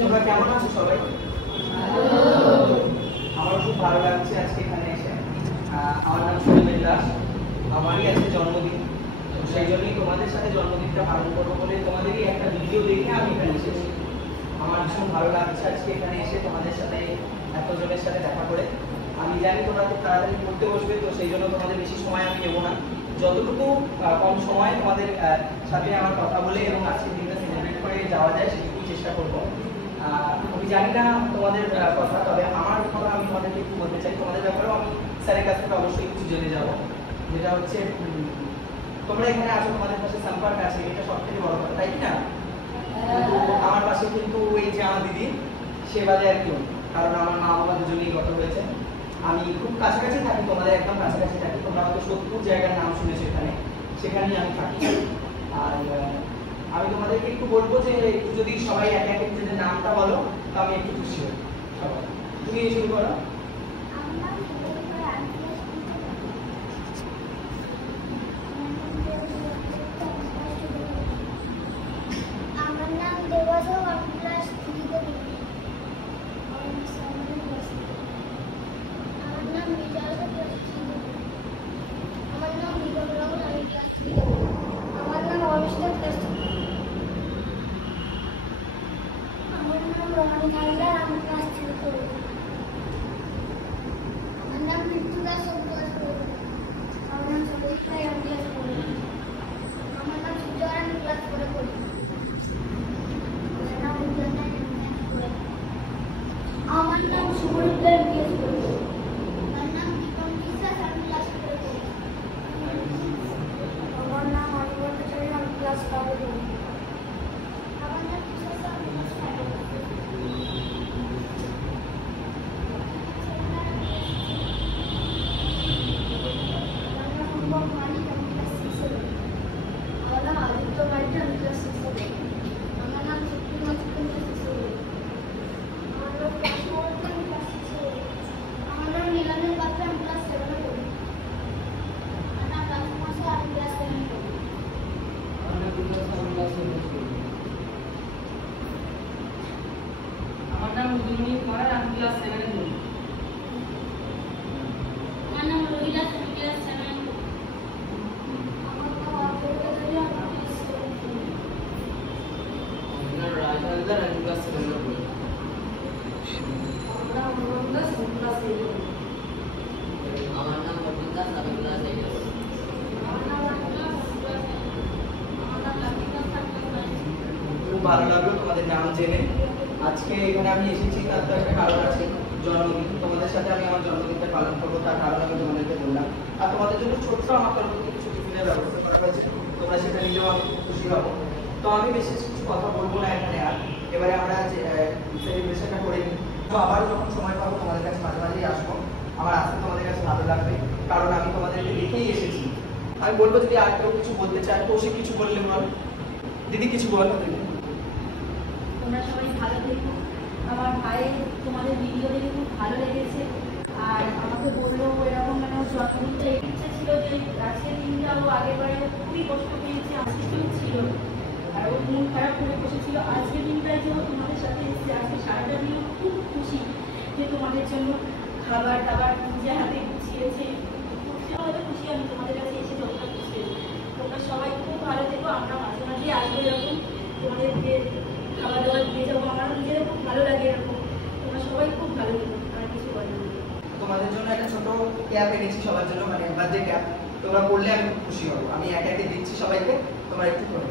তোমরা কেমন আছো সবাই? আমার খুব ভালো লাগছে আজকে এখানে এসে। আমার নাম সুনীল দাস, আমারই আজকে জন্মদিন, তো সেই জন্যই তোমাদের সাথে জন্মদিনটা পালন করবো বলে তোমাদেরই একটা ভিডিও দেখে আমি এখানে এসেছি। আমার ভীষণ ভালো লাগছে আজকে এখানে এসে তোমাদের সাথে এতজনের সাথে দেখা করে। আমি জানি তোমরা খুব তাড়াতাড়ি পড়তে বসবে, তো সেই জন্য তোমাদের বেশি সময় আমি নেবো না। যতটুকু কম সময় তোমাদের সাথে আমার কথা বলে এবং আজকের দিনটা সেলিব্রেট করে যাওয়া যায় সেটুকুই চেষ্টা করবো। আমি জানি না তোমাদের কথা, তবে আমার কথা আমি তোমাদেরকে একটু বলতে চাই। তোমাদের ব্যাপারেও আমি স্যারের কাছ থেকে অবশ্যই কিছু জেনে যাবো, যেটা হচ্ছে তোমরা এখানে আসো, তোমাদের পাশে সম্পর্ক আছে, এটা সব থেকে বড় কথা, তাই কি না? আমার পাশে কিন্তু এই যে আমার দিদি, সে বাদে আর কেউ, কারণ আমার মা বাবা দুজনেই গত হয়েছে। আমি খুব কাছাকাছি থাকি, তোমাদের একদম কাছাকাছি থাকি। তোমরা হয়তো ৭০ জায়গার নাম শুনেছো এখানে, সেখানেই আমি থাকি। আর আমি তোমাদেরকে একটু বলবো যে একটু যদি সবাই এক এক নিজেদের নামটা বলো, তো আমি একটু খুশি হই। সবাই তুমি শুরু করো। আমার নাম দেবাশা, আমি ক্লাস 3 তে পড়ি। আমার নাম বিজয়, ক্লাস 3 তে পড়ি। আমার নাম বিগত রাহুল, আমি ক্লাস 3 তে পড়ি। আমার নাম অবিষ্টা, ক্লাস 3 তে পড়ি। আমার নাম রমণী হালদার, আমি ক্লাস 3 তে পড়ি। আমার নাম মৃত্যু দাস, আমি ক্লাস 4 তে পড়ি। আমার নাম সতীশ রায়, আমি ক্লাস 4 তে পড়ি। আমার নাম সুজয়, আমি ক্লাস 4 এ পড়ি। আমার নাম সুমরিতা, বিএস পড়ি। আমার নাম দীপন বিশ্বাস, আমি ক্লাস 4 পড়ি। আমার নাম অনির্বাণ চৌধুরী, আমি ক্লাস 5 পড়ি। আমার নাম কিশোর, আমি ক্লাস 5 পড়ি। আমার নাম অনুপম মালিক, আমি ক্লাস 6 পড়ি। আমার নাম আদিত্য মাইতি, আমি ক্লাস 6 পড়ি। আমার নাম সুপ্রিমা চিকেন, ক্লাস 6 পড়ি। আমার নাম প্রশ্নবর্তী, আমি ক্লাস 6 পড়ি। আমার নাম নীলাঞ্জন পাত্র, আমি ক্লাস 7 এ পড়ি। আমার নাম রাজকুমার সাহা, আমি ক্লাস 7 এ পড়ি। আমার নাম রুবিনী কুমার, আমি ক্লাস 7 এ পড়ি। আমার নাম রোহিলা, আমি ক্লাস 7 এ পড়ি। আমার নাম অপূর্ব চৌধুরী, আমি ক্লাস 7 এ পড়ি। আমার নাম রাজ হালদার, আমি ক্লাস 7 এ পড়ি। আমার নাম অনুপম দাস, আমি ক্লাস 8 এ পড়ি। আমার নাম অর্জুন দাস, আমি ক্লাস 8 এ পড়ি। আমার নাম রাধিকা, আমি ক্লাস 8 এ পড়ি। আমার নাম লাকিকা, আমি ক্লাস 9 এ পড়ি। খুব ভালো লাগলো তোমাদের নাম জেনে। আজকে এখানে আমি এসেছি, তার তো একটা কারণ আছে, জন্মদিন। তোমাদের সাথে আমি আমার জন্মদিনটা পালন করবো, তার কারণ আমি তোমাদেরকে বললাম। আর তোমাদের জন্য ছোট্ট আমার তরফ থেকে কিছু টিফিনের ব্যবস্থা করা হয়েছে, তোমরা সেটা নিলেও আমি খুব খুশি হবো। তো আমি বেশি কিছু কথা বলবো না এখানে আর। এবারে আমরা সেলিব্রেশনটা করে নিই। তো আবার যখন সময় পাবো তোমাদের কাছে মাঝে মাঝেই আসবো। আমার আসতে তোমাদের কাছে ভালো লাগবে, কারণ আমি তোমাদেরকে দেখেই এসেছি। আমি বলবো যদি আর কেউ কিছু বলতে চায়, তো সে কিছু বললে বল। দিদি কিছু বল। তোমরা সবাই ভালো থেকো। আমার ভাইয়ের তোমাদের ভিডিও দেখে খুব ভালো লেগেছে, আর আমাকে বললো এরকম মানে ওর জন্মদিনটা ইচ্ছা ছিল যে আজকের দিনটা ও আগের বারে খুবই কষ্ট পেয়েছে, আজকে কেউ ছিল আর ওর মন খারাপ করে বসেছিল। আজকের দিনটাই যে ও তোমাদের সাথে এসেছে, আজকে সারাটা দিন খুব খুশি যে তোমাদের জন্য খাবার দাবার নিজে হাতে গুছিয়েছে। হয়তো খুশি আমি তোমাদের কাছে এসে যতটা খুশি হয়েছি। তোমরা সবাই খুব ভালো থেকো। আমরা মাঝে মাঝেই আসবো এরকম তোমাদেরকে খাবার দাবার দিয়ে যাবো। আমার নিজেরও খুব ভালো লাগে এরকম। তোমরা সবাই খুব ভালো থেকো, আর কিছু বলার নেই। তোমাদের জন্য একটা ছোট ক্যাপ এনেছি সবার জন্য, মানে বার্থডে ক্যাপ। তোমরা পড়লে আমি খুব খুশি হবো। আমি একে একে দিচ্ছি সবাইকে, তোমরা একটু করো।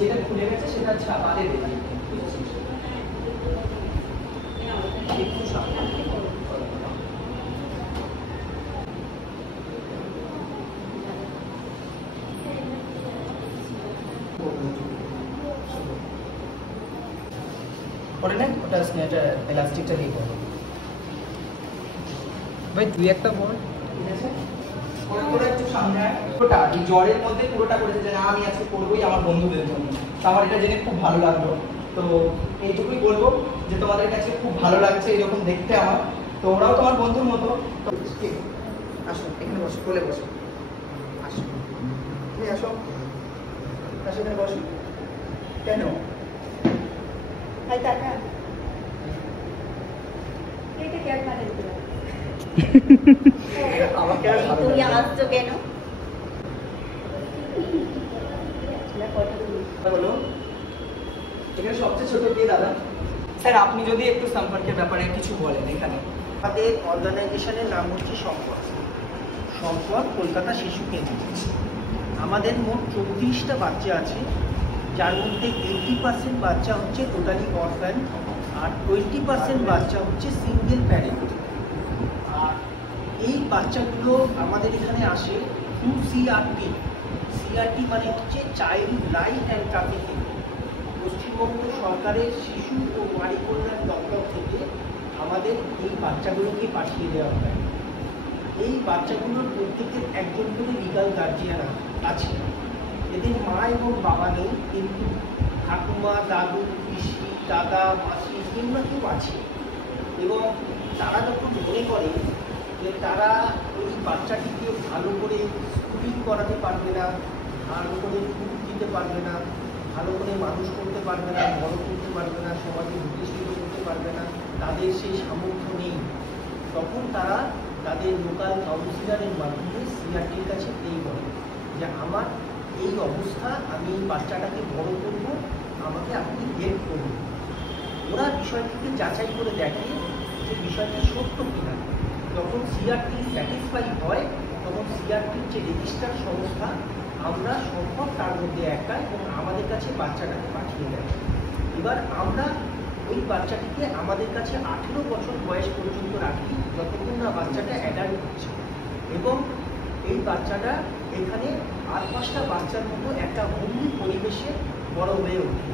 যেটা খুলে গেছে সেটা বাদে দেবে, ঠিক আছে? একটু সাবধানে করো। করে নে ওটা, এলাস্টিকটা দিয়ে করো। ভাই তুই একটা বল। ঠিক আছে, ওরা একটু সামনে আয়। পুরোটা এই জ্বরের মধ্যে পুরোটা করেছে যে না আমি আজকে করবোই আমার বন্ধুদের জন্য। তো আমার এটা জেনে খুব ভালো লাগলো। তো এইটুকুই বলবো যে তোমাদের কাছে খুব ভালো লাগছে এরকম দেখতে আমার। তো ওরাও তোমার বন্ধুর মতো। আসো এখানে বসো, কোলে বসো, আসো এই আসো, আসো এখানে বসো। কেন ভাই টাকা এটা কে খানে দিল আমাকে আর ভালো তুমি লাগে না। আসছো কেন না কথা বলি বলো, এখানে সবচেয়ে ছোট কে দাদা? স্যার আপনি যদি একটু সম্পর্কের ব্যাপারে কিছু বলেন এখানে। আমাদের অর্গানাইজেশনের নাম হচ্ছে সম্পদ কলকাতা শিশু কেন্দ্র। আমাদের মোট 34টা বাচ্চা আছে, যার মধ্যে 80% বাচ্চা হচ্ছে টোটালি অরফ্যান আর 20% বাচ্চা হচ্ছে সিঙ্গেল প্যারেন্ট। আর এই বাচ্চাগুলো আমাদের এখানে আসে থ্রু সিআরটি। সিআরটি মানে হচ্ছে child right and trafficking. Paschimbanga সরকারের শিশু ও নারী কল্যাণ দপ্তর থেকে আমাদের এই বাচ্চাগুলোকে পাঠিয়ে দেওয়া হয়। এই বাচ্চাগুলোর প্রত্যেকের একজন করে লিগাল গার্জিয়ান আছে। এদের মা এবং বাবা নেই, কিন্তু ঠাকুমা, দাদু, পিসি, দাদা, মাসি কিংবা কেউ আছে। এবং তারা যখন মনে করে যে তারা ওই বাচ্চাটিকে ভালো করে স্কুলিং করাতে পারবে না, ভালো করে ফুড দিতে পারবে না, ভালো করে মানুষ করতে পারবে না, বড় করতে পারবে না, সমাজে প্রতিষ্ঠিত করতে পারবে না, তাদের সেই সামর্থ্য নেই, তখন তারা তাদের লোকাল কাউন্সিলরের মাধ্যমে সিআরটির কাছে এই করে যে আমার এই অবস্থা, আমি এই বাচ্চাটাকে বড় করব, আমাকে আপনি হেল্প করুন। ওরা বিষয়টিকে যাচাই করে দেখে যে বিষয়টি সত্য কিনা। যখন সিআরটি স্যাটিসফাই হয় তখন সিআরটির যে রেজিস্টার সংস্থা, আমরা সম্ভব তার মধ্যে একটা, এবং আমাদের কাছে বাচ্চাটাকে পাঠিয়ে দেয়। এবার আমরা ওই বাচ্চাটিকে আমাদের কাছে 18 বছর বয়স পর্যন্ত রাখি, যতক্ষণ না বাচ্চাটা অ্যাডাল্ট হচ্ছে। এবং এই বাচ্চাটা এখানে আর 5টা বাচ্চার মতো একটা হোমলি পরিবেশে বড় হয়ে ওঠে।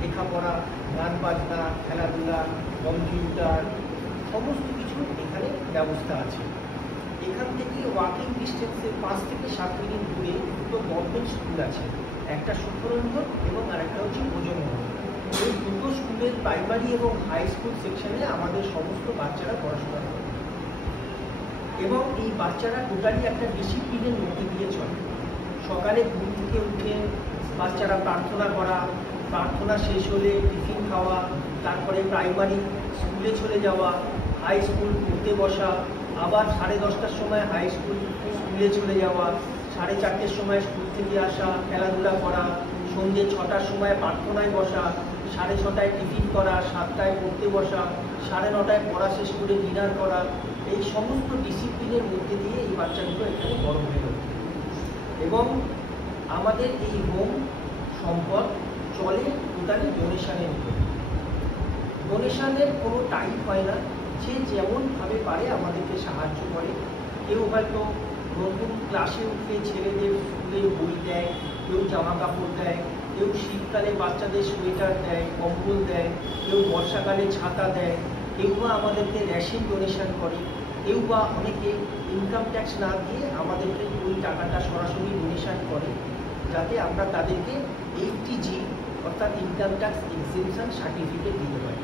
লেখাপড়া, গান বাজনা, খেলাধুলা, কম্পিউটার সমস্ত কিছু এখানে ব্যবস্থা আছে। এখান থেকে ওয়াকিং ডিস্টেন্সে 5 থেকে 7 মিনিট দূরে দুটো গভর্নমেন্ট স্কুল আছে, একটা সুখরঞ্জন এবং আরেকটা হচ্ছে ভোজনমোহন। এই দুটো স্কুলের প্রাইমারি এবং হাই স্কুল সেকশনে আমাদের সমস্ত বাচ্চারা পড়াশোনা করে। এবং এই বাচ্চারা টোটালি একটা ডিসিপ্লিনের মধ্যে দিয়ে চলে। সকালে ঘুম থেকে উঠে বাচ্চারা প্রার্থনা করা, প্রার্থনা শেষ হলে টিফিন খাওয়া, তারপরে প্রাইমারি স্কুলে চলে যাওয়া, হাই স্কুল পড়তে বসা, আবার 10:30টার সময় হাই স্কুলে চলে যাওয়া, 4:30টার সময় স্কুল থেকে আসা, খেলাধুলা করা, সন্ধ্যে 6টার সময় প্রার্থনায় বসা, 6:30টায় টিফিন করা, 7টায় পড়তে বসা, 9:30টায় পড়া শেষ করে ডিনার করা। এই সমস্ত ডিসিপ্লিনের মধ্যে দিয়ে এই বাচ্চাগুলো এখানে বড় হয়ে ওঠে। এবং আমাদের এই হোম সম্পদ চলে টোটালি ডোনেশনের উপরে। ডোনেশনের কোনো টাইপ হয় না, যে যেমনভাবে পারে আমাদেরকে সাহায্য করে। কেউ হয়তো নতুন ক্লাসে উঠলে ছেলেদের স্কুলের বই দেয়, কেউ জামা কাপড় দেয়, কেউ শীতকালে বাচ্চাদের সোয়েটার দেয়, কম্বল দেয়, কেউ বর্ষাকালে ছাতা দেয়, কেউ বা আমাদেরকে রেশন ডোনেশন করে, কেউ বা অনেকে ইনকাম ট্যাক্স না দিয়ে আমাদেরকে ওই টাকাটা সরাসরি ডোনেশন করে, যাতে আমরা তাদেরকে 80G অর্থাৎ ইনকাম ট্যাক্স এক্সেমশন সার্টিফিকেট দিতে পারি।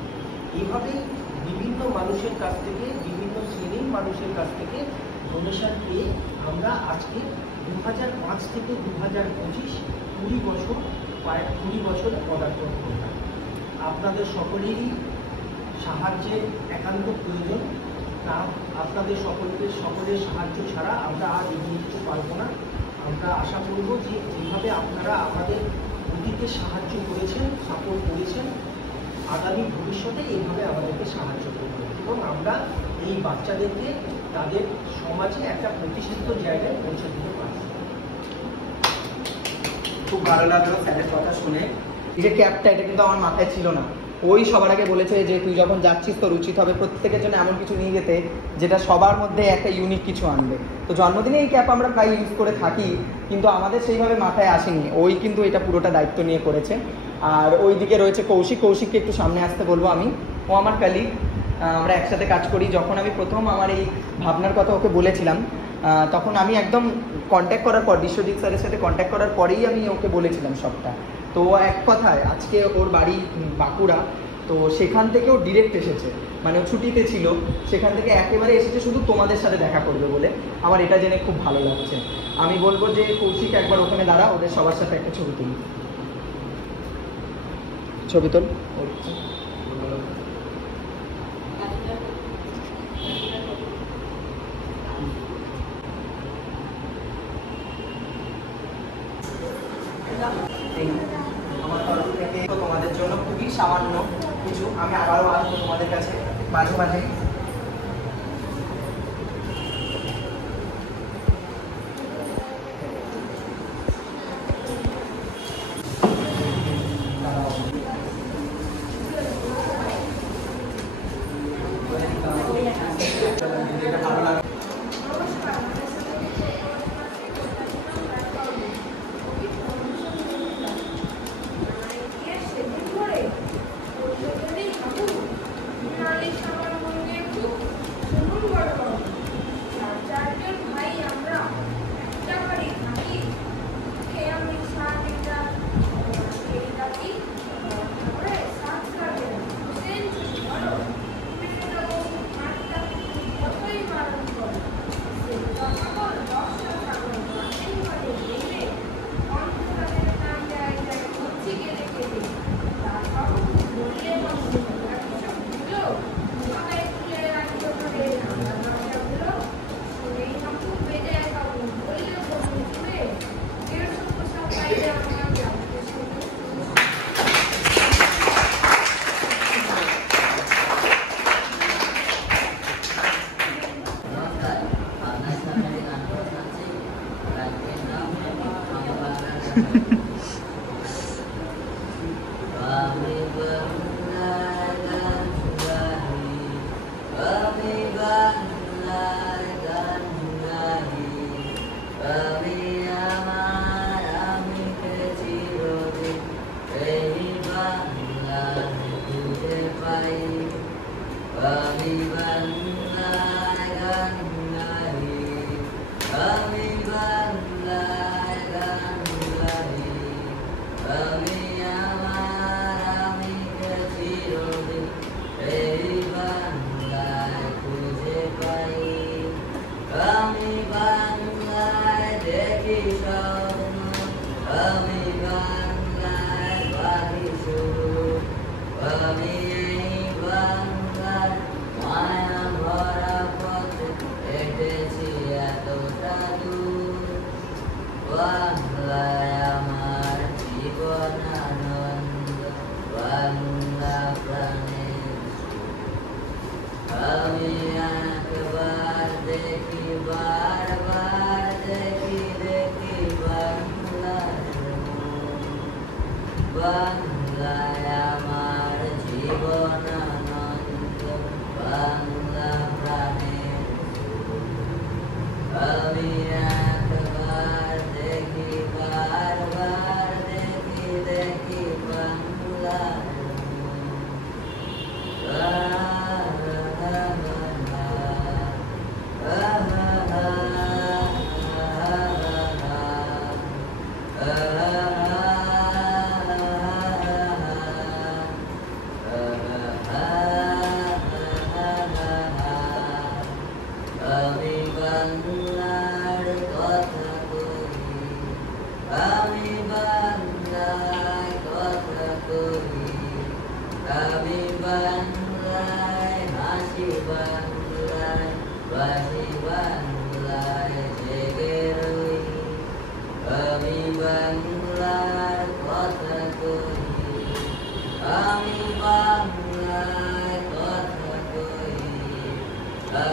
এইভাবেই বিভিন্ন মানুষের কাছ থেকে, বিভিন্ন শ্রেণীর মানুষের কাছ থেকে ডোনেশন পেয়ে আমরা আজকে 2005 থেকে 2025 20 বছর পদার্পণ করলাম। আপনাদের সকলেরই সাহায্যের একান্ত প্রয়োজন। তা আপনাদের সকলের সাহায্য ছাড়া আমরা আর এগিয়ে যেতে পারবো না। আমরা আশা করব যে যেভাবে আপনারা আমাদের অতীতে সাহায্য করেছেন, সাপোর্ট করেছেন, আগামী ভবিষ্যতে এইভাবে আমাদেরকে সাহায্য করবেন, এবং আমরা এই বাচ্চাদেরকে তাদের সমাজে একটা প্রতিষ্ঠিত জায়গায় পৌঁছে দিতে পারব। খুব ভালো লাগলো স্যারের কথা শুনে। এই যে ক্যাপটা, এটা কিন্তু আমার মাথায় ছিল না। ওই সবার আগে বলেছে যে তুই যখন যাচ্ছিস তোর উচিত হবে প্রত্যেকের জন্য এমন কিছু নিয়ে যেতে যেটা সবার মধ্যে একটা ইউনিক কিছু আনবে। তো জন্মদিনে এই ক্যাপ আমরা প্রায় ইউজ করে থাকি, কিন্তু আমাদের সেইভাবে মাথায় আসেনি। ওই কিন্তু এটা পুরোটা দায়িত্ব নিয়ে করেছে। আর ওই দিকে রয়েছে কৌশিককে একটু সামনে আসতে বলবো আমি। ও আমার কালিগ, আমরা একসাথে কাজ করি। যখন আমি প্রথম আমার এই ভাবনার কথা ওকে বলেছিলাম, তখন আমি একদম কন্ট্যাক্ট করার পর, বিশ্বজিৎ স্যারের সাথে কন্ট্যাক্ট করার পরেই আমি ওকে বলেছিলাম সবটা। তো এক কথায় আজকে ওর বাড়ি বাঁকুড়া, তো সেখান থেকেও ডিরেক্ট এসেছে। মানে ছুটিতে ছিল, সেখান থেকে একেবারে এসেছে শুধু তোমাদের সাথে দেখা করবে বলে। আমার এটা জেনে খুব ভালো লাগছে। আমি বলবো যে কৌশিক একবার ওখানে দাঁড়া, ওদের সবার সাথে একটা ছবি তুলি। ছবি তোল। আমার তরফ থেকে তোমাদের জন্য খুবই সামান্য কিছু, আমি আবারও আসবো তোমাদের কাছে মাঝে মাঝে। ভালো লাগে।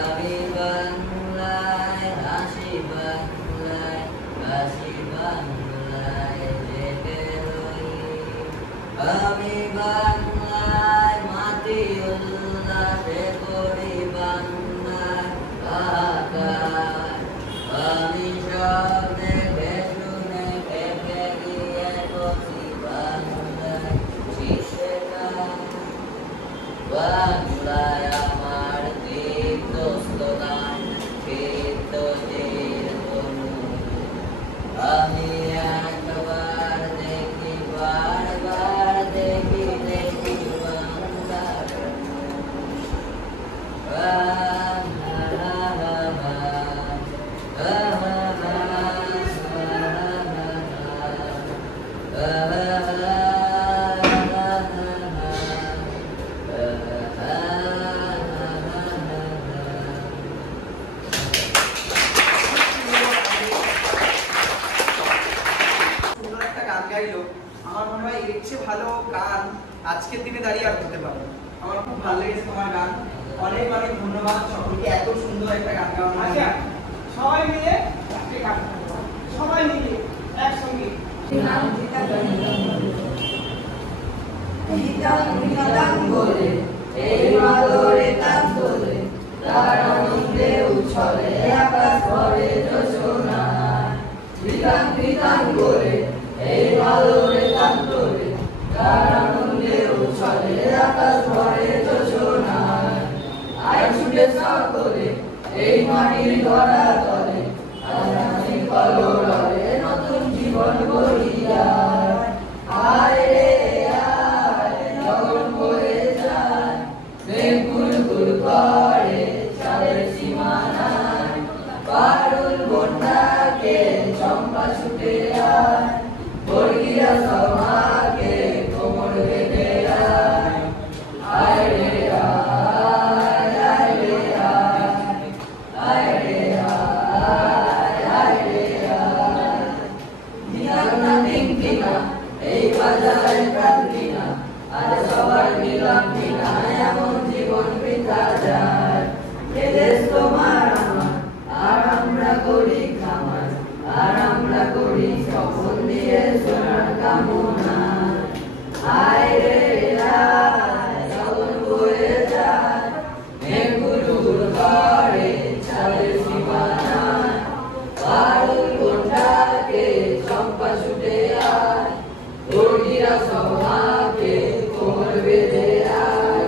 আমি বাংলায় হাসি বাংলায় মনে হয় এর চেয়ে ভালো গান আজকের দিনে দাঁড়িয়ে আর হতে পারে। আমার খুব ভালো লেগেছে তোমার গান। অনেক অনেক ধন্যবাদ সকলকে, এত সুন্দর একটা গান গাওয়ার। আচ্ছা সবাই মিলে একটা গান গাবো। সবাই মিলে একসঙ্গে এই মাদরে তান তোলে তার আনন্দে উচ্ছলে আকাশ ভরে যোজনায় বিতান বিতান করে এই মাদরে তান তোলে তার আনন্দে উচ্ছলে আকাশ ভরে যোজনায় আয় ছুটে সকলে এই মাটির ধরা তলে আজ কলরবে নতুন জীবন গড়িয়া আয় রে আয় জগন বয়ে যায় মেঘ গুলগুল করে চাঁদের সীমানায় পারুল বন্যাকে চম্পা ছুটে আয় বর্গিরা সভাকে কোমর বেঁধে আয় আয় রে আয় আয় রে আয় রে আয় রে আয় দিনা দিনা এই বাজারে প্রান্তিনা আজ সবার মিলন বিনা এমন জীবন বৃথা যায় এ দেশ তোমার আমার আর আমরা করি খামার আর আমরা করি স্বপন দিয়ে সোনার কামনা আয় রে আয় শ্রাবণ বয়ে যায় মেঘ গুলগুল করে চাঁদের সীমানায় পারুল বন্যাকে চম্পা ছুটে আয় বর্গিরা সভাকে কোমর বেঁধে আয়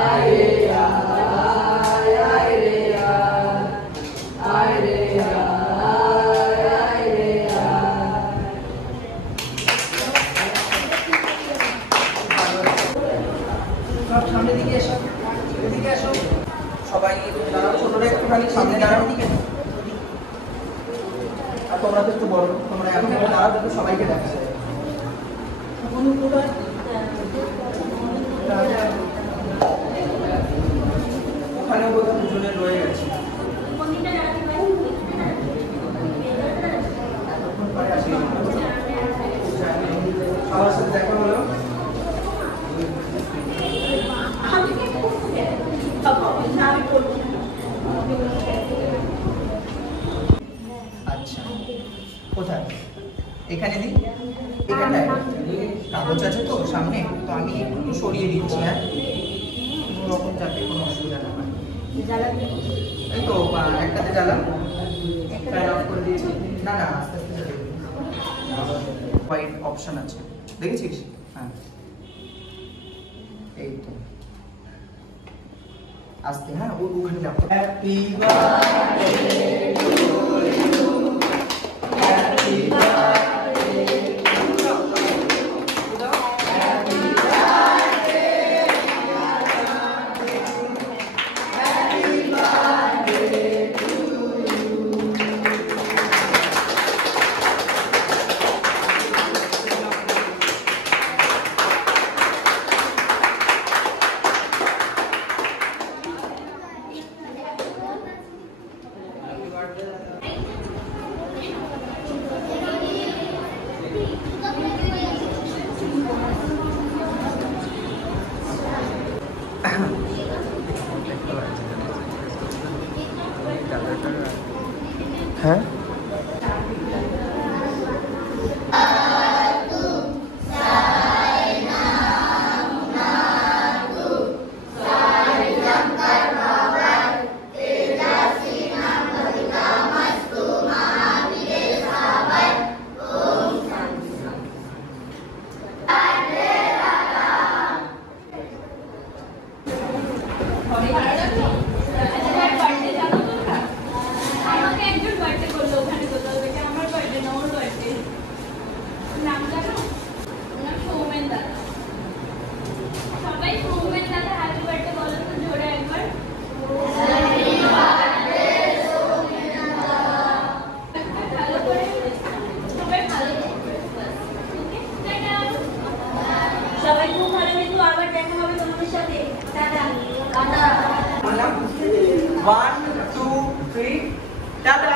আয় রে আয় আয় রে আয় রে আয় রে সব সামনের দিকে এসো, এদিকে এসো সবাই। দাঁড়াও, ছোটরা একটুখানি সামনে দাঁড়াও। আর তোমরা তো একটু বড়, তোমরা এখন দাঁড়াও, একটু সবাইকে দেখাচ্ছে। ওখানেও বোধহয় দুজনে রয়ে গেছে। এতক্ষণ পরে আসলে সবার সাথে দেখা হলো। আচ্ছা কোথায়? এখানে দিই, এখানটায় কাগজ আছে তো সামনে, তো আমি একটু সরিয়ে দিচ্ছি। হ্যাঁ, কোনো রকম যাতে কোনো অসুবিধা না হয়। এই তো একটাতে জ্বালাম, ফ্যান অফ করে দিয়েছি। না না আস্তে আস্তে জ্বালিয়ে দিই। হোয়াইট অপশন আছে, দেখেছিস? হ্যাঁ এই তো আস্তে। হ্যাঁ ওখানে যাবো। Happy birthday to you, happy birthday to you, happy birthday happy birthday to you. হ্যাঁ সবাই খুব ভালো কিন্তু আবার দেখা হবে তোমাদের সাথে। Tata tata. 1 2 3 টাটা।